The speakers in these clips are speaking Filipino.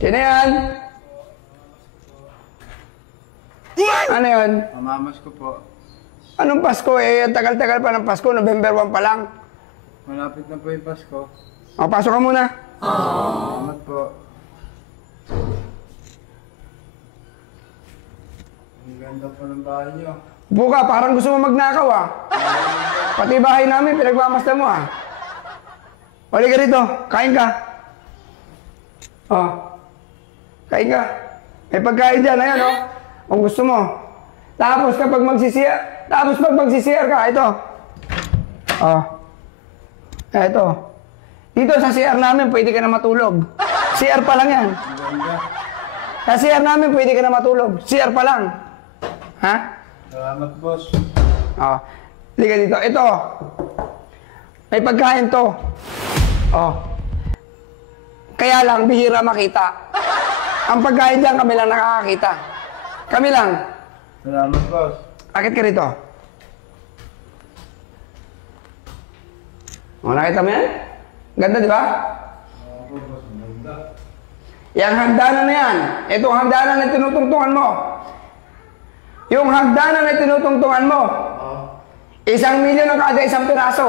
Sino yan? Ano yun? Mamamas ko po. Anong Pasko eh? Tagal-tagal pa ng Pasko. November 1 pa lang. Malapit na po yung Pasko. O, pasok ka muna. Salamat po. Ang ganda po ng bahay niyo. Buka, parang gusto mo magnakaw ah. Pati bahay namin, pinagmamasta mo ah. Uli ka rito, kain ka. Oh, kain ka. May pagkain dyan, ayan oh. Kung gusto mo. Tapos kapag pag magsisiyar ka, ito. Oh. Ito. Dito sa CR namin, pwede ka na matulog. CR pa lang yan. Sa CR namin, pwede ka na matulog. CR pa lang. Ha? Salamat, boss. Oh. Liga dito. Ito. May pagkain to. Oh. Kaya lang, bihira makita. Ang pagkain dyan, kami lang nakakakita. Kami lang. Salamat, boss. Akit ka rito. O, nakita mo yan? Ganda, di ba? Oo, boss. Ganda. Yang hagdanan na yan. Itong hagdanan na tinutungtungan mo. Yung hagdanan na tinutungtungan mo. Oo. 1 milyon ang kada isang piraso.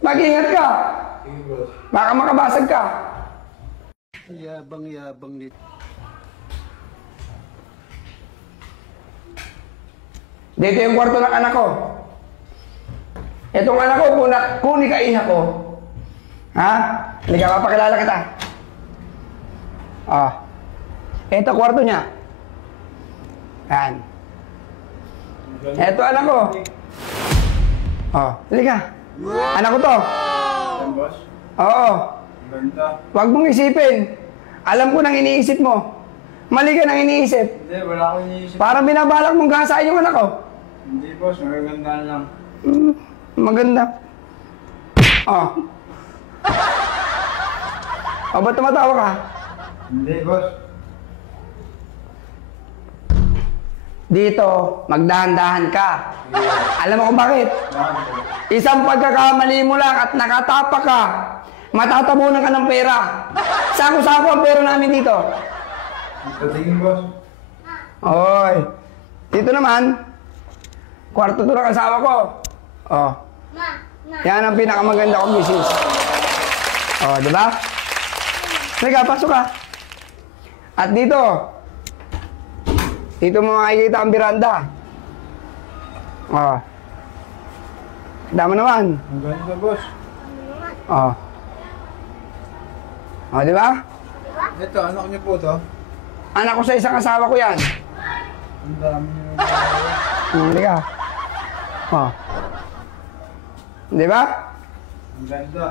Mag-ingat ka. Sige, boss. Baka makabasag ka. Yabang-yabang nito. Dito yung kwarto ng anak ko. Itong anak ko, kuni ka iha ko. Ha? Hindi ka mapakilala kita. Ah. Ito kwarto niya. Yan. Ito anak ko. Oh, halika. Anak ko to. Yan, boss. Oo. Ganda. Huwag mong isipin. Alam ko nang iniisip mo. Mali ka nang iniisip. Hindi, wala akong iniisip. Parang binabalak mong gasain yung anak ko. Hindi, boss. Magaganda lang. Maganda. Oh. Oh, ba't tumatawa ka? Hindi, boss. Dito, magdahan-dahan ka. Alam mo kung bakit? Bakit? Isang pagkakamali mo lang at nakatapa ka, matatabunan ka ng pera. Sako-sako ang pera namin dito. Patingin, boss. Oy. Dito naman, kwarto to ng asawa ko. Oh. Yan ang pinakamaganda kong misis. Oh, di ba? Sige, pasok ka. At dito mo makikita ang biranda. Oh. Dama naman. Ang ganda, boss. Oh. Oh, di ba? Ito, anak niyo po to. Anak ko sa isang asawa ko yan. Ang dami niyo. Hindi ka. Oh. Di ba? Ang ganda.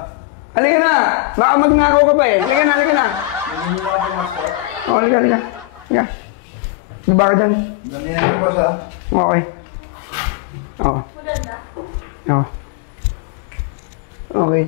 Halika na. Baka magnakaw ka pa eh. Halika na, halika na. Hindi niyo ako master. Oh, halika, halika. Halika. Diba ka dyan? Ganda yan, boss, ha? Okay. Oo. Oo. Okay.